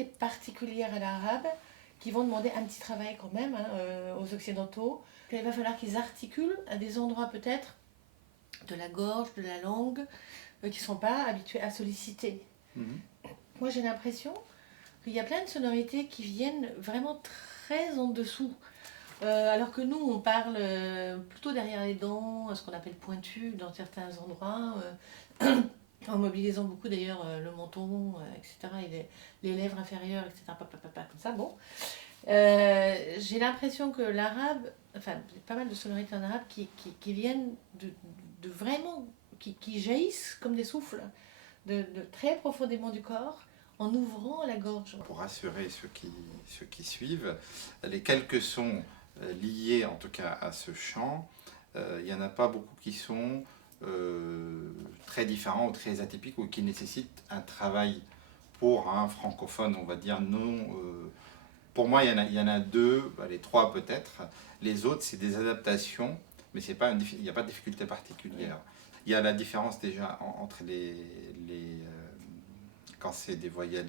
sonorités particulières à l'arabe qui vont demander un petit travail quand même aux Occidentaux. Il va falloir qu'ils articulent à des endroits peut-être de la gorge, de la langue, qui ne sont pas habitués à solliciter. Moi j'ai l'impression qu'il y a plein de sonorités qui viennent vraiment très en dessous. Alors que nous, on parle plutôt derrière les dents, ce qu'on appelle pointu dans certains endroits, en mobilisant beaucoup d'ailleurs le menton, etc., et les lèvres inférieures, etc., comme ça, bon. J'ai l'impression que l'arabe, enfin, il y a pas mal de sonorités en arabe qui viennent de vraiment, qui jaillissent comme des souffles, de très profondément du corps, en ouvrant la gorge. Pour rassurer ceux qui suivent, les quelques sons liés en tout cas à ce chant, il n'y en a pas beaucoup qui sont très différents ou très atypiques ou qui nécessitent un travail pour un francophone, on va dire non. Pour moi, il y en a deux, les trois peut-être. Les autres, c'est des adaptations, mais il n'y a pas de difficulté particulière. Il y a la différence déjà entre quand c'est des voyelles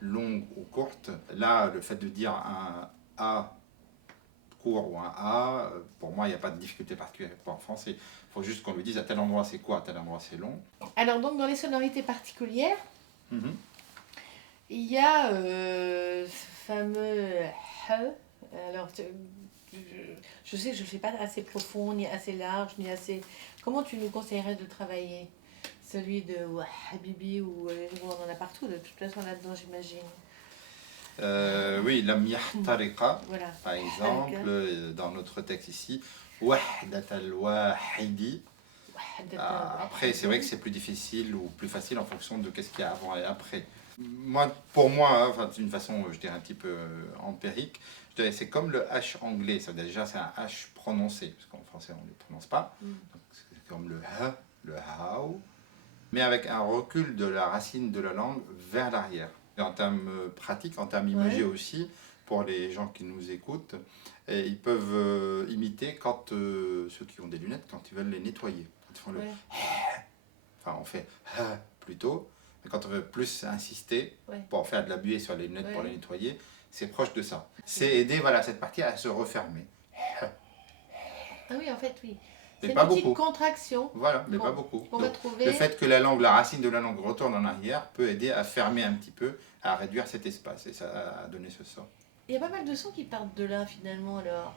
longues ou courtes. Là, le fait de dire un A court ou un A, pour moi, il n'y a pas de difficulté particulière en français. Il faut juste qu'on lui dise à tel endroit c'est quoi, à tel endroit c'est long. Alors donc dans les sonorités particulières, il y a ce fameux H. Alors je sais que je ne le fais pas assez profond, ni assez large, ni assez... Comment tu nous conseillerais de travailler celui de Habibi ou on en a partout de toute façon là-dedans, j'imagine. Oui, Lam Yahtariqa, Voilà. par exemple, dans notre texte ici, Wahdat al-Wahidi. Après, c'est vrai que c'est plus difficile ou plus facile en fonction de qu'est-ce qu'il y a avant et après. Pour moi, enfin, d'une façon, je dirais un petit peu empirique, c'est comme le H anglais. Ça, déjà, c'est un H prononcé, parce qu'en français, on ne le prononce pas. C'est comme le H, le How, mais avec un recul de la racine de la langue vers l'arrière. Et en termes pratiques, en termes imagés aussi, pour les gens qui nous écoutent, et ils peuvent imiter quand ceux qui ont des lunettes, quand ils veulent les nettoyer. Quand ils font le enfin, on fait plutôt, mais quand on veut plus insister pour faire de la buée sur les lunettes pour les nettoyer, c'est proche de ça. C'est aider cette partie à se refermer. Ah oui, en fait, oui. C'est une pas petite beaucoup. contraction. Voilà, mais pas beaucoup. On va trouver... Le fait que la racine de la langue retourne en arrière peut aider à fermer un petit peu, à réduire cet espace et ça à donner ce son. Il y a pas mal de sons qui partent de là finalement alors.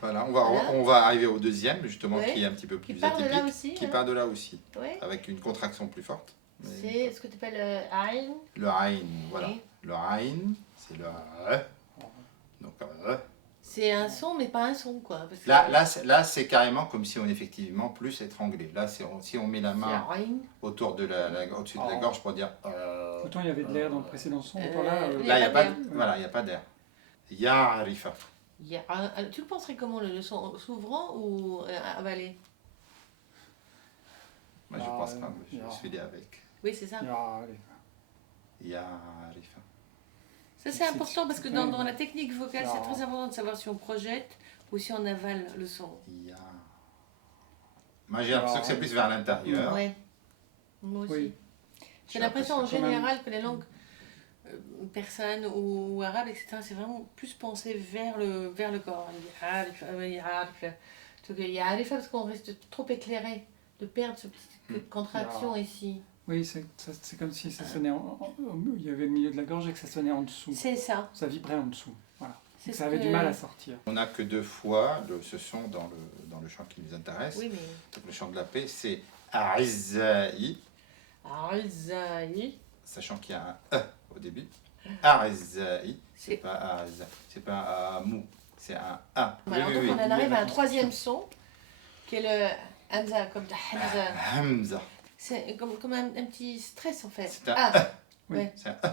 Voilà, on va arriver au deuxième justement qui est un petit peu plus atypique, qui part de là aussi, avec une contraction plus forte. C'est ce que tu appelles le Aïn. Le Aïn, voilà. Le Aïn, c'est le donc c'est un son, mais pas un son, quoi. Parce que là c'est carrément comme si on effectivement plus étranglait. Là, si on met la main autour de au-dessus de la gorge pour dire... Pourtant, il y avait de l'air dans le précédent son. Là, il n'y a pas d'air. Ya'arifa. Tu le penserais comment, le son s'ouvrant ou avalé? Moi, je ne pense pas, mais je suis avec. Oui, c'est ça. Ya'arifa. Ça, c'est important parce que dans la technique vocale, c'est très important de savoir si on projette ou si on avale le son. Moi, j'ai l'impression que c'est plus vers l'intérieur. Oui, moi aussi. J'ai l'impression en général que les langues persanes ou arabes, etc., c'est vraiment plus pensé vers le corps. Parce qu'on reste trop éclairé de perdre cette petite contraction ici. Oui, c'est comme si ça sonnait il y avait le milieu de la gorge et que ça sonnait en dessous. C'est ça. Ça vibrait en dessous. Voilà. Ça avait du mal à sortir. On n'a que deux fois ce son dans le chant qui nous intéresse. Oui, mais... Donc, le chant de la paix, c'est Arizzaï. Arizzaï. Sachant qu'il y a un E au début. Arizzaï. C'est pas Arizza. C'est pas un mou. C'est un A. Alors, donc on en arrive à un troisième son qui est le Hamza, comme Hamza. Hamza. C'est comme un petit stress en fait. C'est un E. Oui. C'est un E.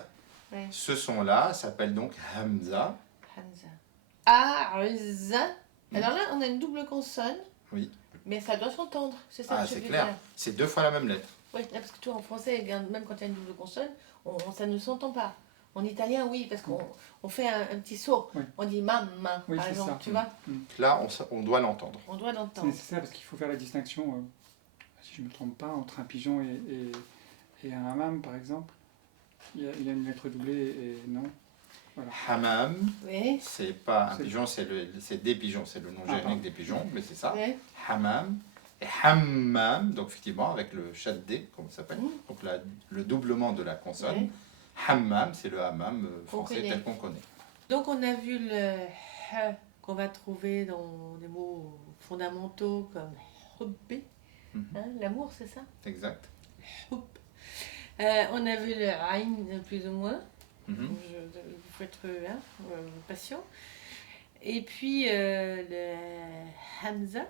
Ouais. Ce son-là s'appelle donc Hamza. Hamza. Arizza. Alors là, on a une double consonne. Oui. Mais ça doit s'entendre. C'est ça que je c'est veux clair. dire. C'est deux fois la même lettre. Oui, parce que toi en français, même quand il y a une double consonne, ça ne s'entend pas. En italien, oui, parce qu'on fait un petit saut. Oui. On dit mamma, par exemple, tu vois. Là, on doit l'entendre. On doit l'entendre. C'est nécessaire parce qu'il faut faire la distinction, si je ne me trompe pas, entre un pigeon et un hammam, par exemple. Il y a une lettre doublée et non. Voilà. Hammam, Oui. c'est pas un C'est- pigeon, c'est des pigeons, c'est le nom générique pardon. des pigeons, mais c'est ça. Oui. Hammam. Et hammam, donc effectivement avec le shadé, comme ça s'appelle, donc le doublement de la consonne. Oui. Hammam, c'est le hammam français connaît. tel qu'on connaît. Donc on a vu le h qu'on va trouver dans des mots fondamentaux comme hubbi, Mhm. l'amour, c'est ça? Exact. Hub. On a vu le ayn plus ou moins. Mhm. Il faut être patient. Et puis le hamza,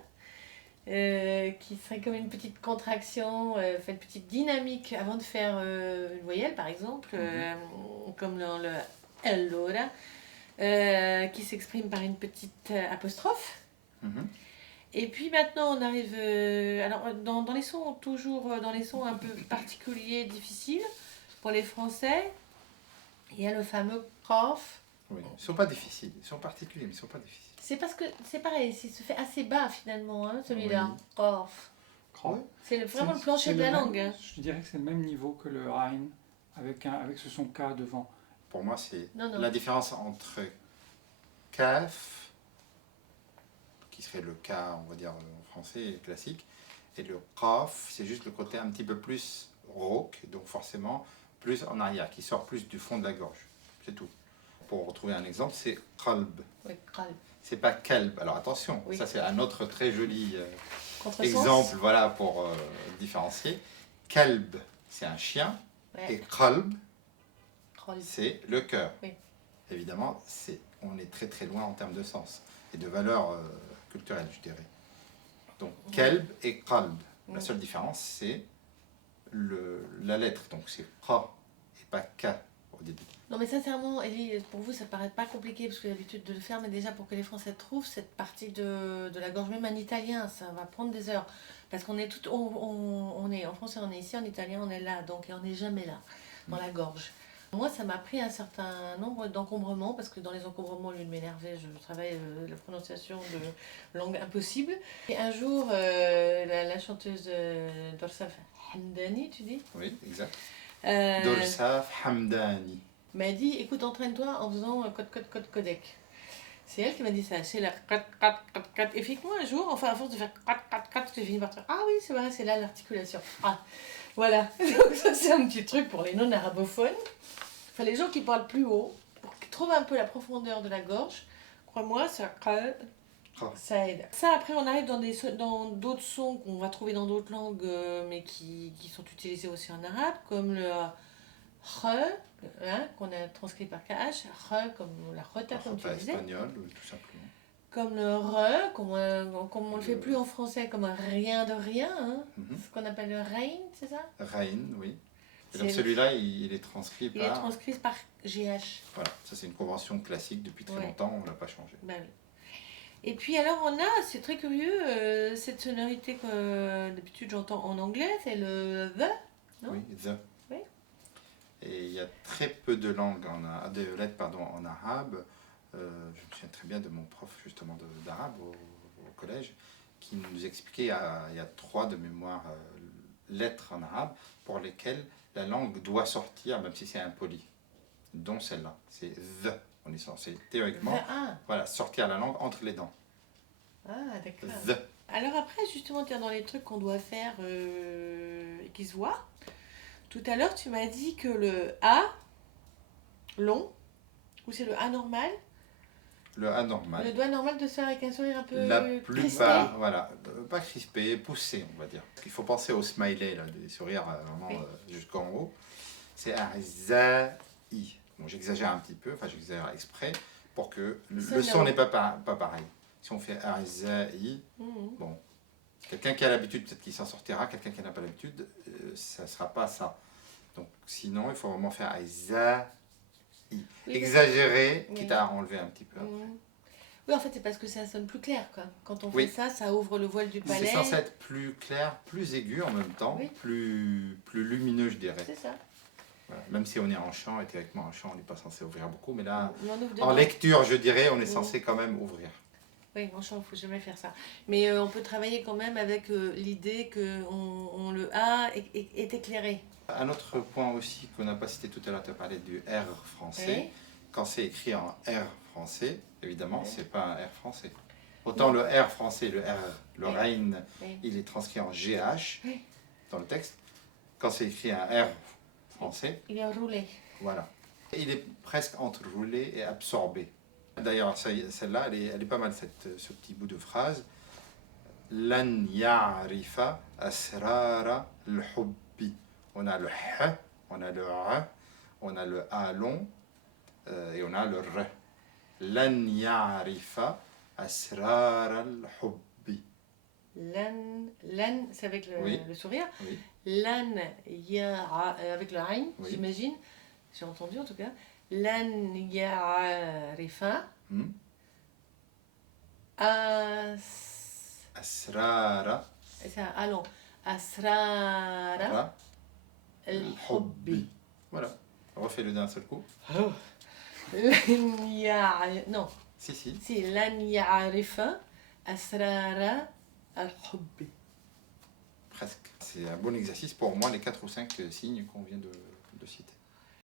qui serait comme une petite contraction, fait une petite dynamique avant de faire une voyelle par exemple, comme dans le allora, qui s'exprime par une petite apostrophe. Mhm. Et puis maintenant on arrive alors dans les sons, toujours dans les sons un peu particuliers, difficiles pour les Français, il y a le fameux qaf. Oui. Ils ne sont pas difficiles, ils sont particuliers, mais ils ne sont pas difficiles. C'est parce que c'est pareil, il se fait assez bas finalement, hein, celui-là. Oui. Qaf. Oui. C'est vraiment le plancher C'est de la même- langue. Hein. Je dirais que c'est le même niveau que le Rhin, avec ce son K devant. Pour moi, c'est Non, non. la différence entre kaf, qui serait le K, on va dire en français classique, et le qaf, c'est juste le côté un petit peu plus rauque, donc forcément plus en arrière, qui sort plus du fond de la gorge. C'est tout. Pour retrouver un exemple, c'est qalb. Oui, qalb. C'est pas kalb. Alors attention, Oui. ça c'est un autre très joli Contresens. exemple, voilà, pour différencier. Kalb, c'est un chien, Ouais. et qalb, Qalb. c'est le cœur. Oui. Évidemment, on est très très loin en termes de sens et de valeur culturelle, je dirais. Donc, kelb et qalb. La seule différence, c'est la lettre. Donc, c'est qa et pas ka au début. Non mais sincèrement, Elie, pour vous ça paraît pas compliqué parce que j'ai l'habitude de le faire, mais déjà pour que les Français trouvent cette partie de la gorge, même en italien, ça va prendre des heures. Parce qu'on est tout, on est en français, on est ici, en italien, on est là, donc et on n'est jamais là, dans la gorge. Moi, ça m'a pris un certain nombre d'encombrements, parce que dans les encombrements, au lieu de m'énerver, je travaille la prononciation de langue impossible. Et un jour, la chanteuse Dorsaf Hamdani, tu dis Oui, exact. euh, Dorsaf Hamdani. m'a dit, écoute, entraîne-toi en faisant code codec. C'est elle qui m'a dit ça, c'est la code. Et effectivement, un jour, enfin, à force de faire code, j'ai fini par dire, ah oui, c'est vrai, c'est là l'articulation. Ah, voilà. Donc ça, c'est un petit truc pour les non-arabophones. Enfin, les gens qui parlent plus haut, pour qu'ils trouvent un peu la profondeur de la gorge, crois-moi, ça aide. Ça, après, on arrive dans d'autres sons qu'on va trouver dans d'autres langues, mais qui sont utilisés aussi en arabe, comme le re, qu'on a transcrit par KH, re comme la reta, comme tu Pas disais. espagnol, tout simplement. Comme le re, comme on le fait plus en français, comme un rien de rien, hein, ce qu'on appelle le rein, c'est ça? Rein, oui. Et donc C'est- celui-là, il est transcrit Il est par... transcrit par GH. Voilà, ça c'est une convention classique depuis très Ouais. longtemps, on ne l'a pas changé. Bah oui. Et puis alors on a, c'est très curieux, cette sonorité que d'habitude j'entends en anglais, c'est le the. Non. Oui, the. Oui. Et il y a très peu de langues, de lettres pardon, en arabe. Je me souviens très bien de mon prof justement d'arabe au collège qui nous expliquait il y a 3 de mémoire lettres en arabe pour lesquelles la langue doit sortir même si c'est impoli, dont celle-là, c'est the. On est censé théoriquement voilà, sortir la langue entre les dents. Ah, d'accord. The. Alors après, justement, tiens, dans les trucs qu'on doit faire et qui se voient, tout à l'heure, tu m'as dit que le A, long, ou c'est le A normal, Le A normal. le doigt normal de se faire avec un sourire un peu La crispé. plupart, voilà, pas crispé, poussé, on va dire. Il faut penser au smiley, là, des sourires vraiment Oui. jusqu'en haut. C'est un zaï. Bon, j'exagère un petit peu, enfin j'exagère exprès, pour que le son n'est pas pareil. Si on fait un zaï, bon, quelqu'un qui a l'habitude, peut-être qu'il s'en sortira, quelqu'un qui n'a pas l'habitude, ça ne sera pas ça. Donc sinon, il faut vraiment faire un zaï. Oui, Exagérer, oui. quitte à enlever un petit peu. Oui, en fait, c'est parce que ça sonne plus clair, quoi. Quand on Oui. fait ça, ça ouvre le voile du C'est palais. censé être plus clair, plus aigu en même temps, Oui. plus lumineux, je dirais. C'est ça. Voilà. Même si on est en chant, et théoriquement en chant, on n'est pas censé ouvrir beaucoup, mais là, Mais on ouvre en dedans. lecture, je dirais, on est censé quand même ouvrir. Oui, franchement, il ne faut jamais faire ça. Mais on peut travailler quand même avec l'idée que le A est éclairé. Un autre point aussi qu'on n'a pas cité tout à l'heure, tu as parlé du R français. Oui. Quand c'est écrit en R français, évidemment, Oui. c'est pas un R français. Autant le R français, le R, le Oui. Rein, Oui. il est transcrit en GH Oui. dans le texte. Quand c'est écrit un R français, Il est roulé. voilà. Il est presque entre roulé et absorbé. D'ailleurs, celle-là, elle est pas mal, ce petit bout de phrase. Lan ya'rifa asrara al-hubbi. On a le H, on a le A, on a le A long et on a le R. Lan ya'rifa asrara al-hubbi. Lan, c'est avec Oui. le sourire. Oui. Lan, avec le Ain, Oui. j'imagine. J'ai entendu en tout cas. Lan ya'rifa Asrara ça, allons. Asrara al-hubbi. Voilà. Refais-le d'un seul coup. Non. Si. Si, lan ya'rifa asrara al-hubbi. Presque. C'est un bon exercice pour moi, les 4 ou 5 signes qu'on vient de citer.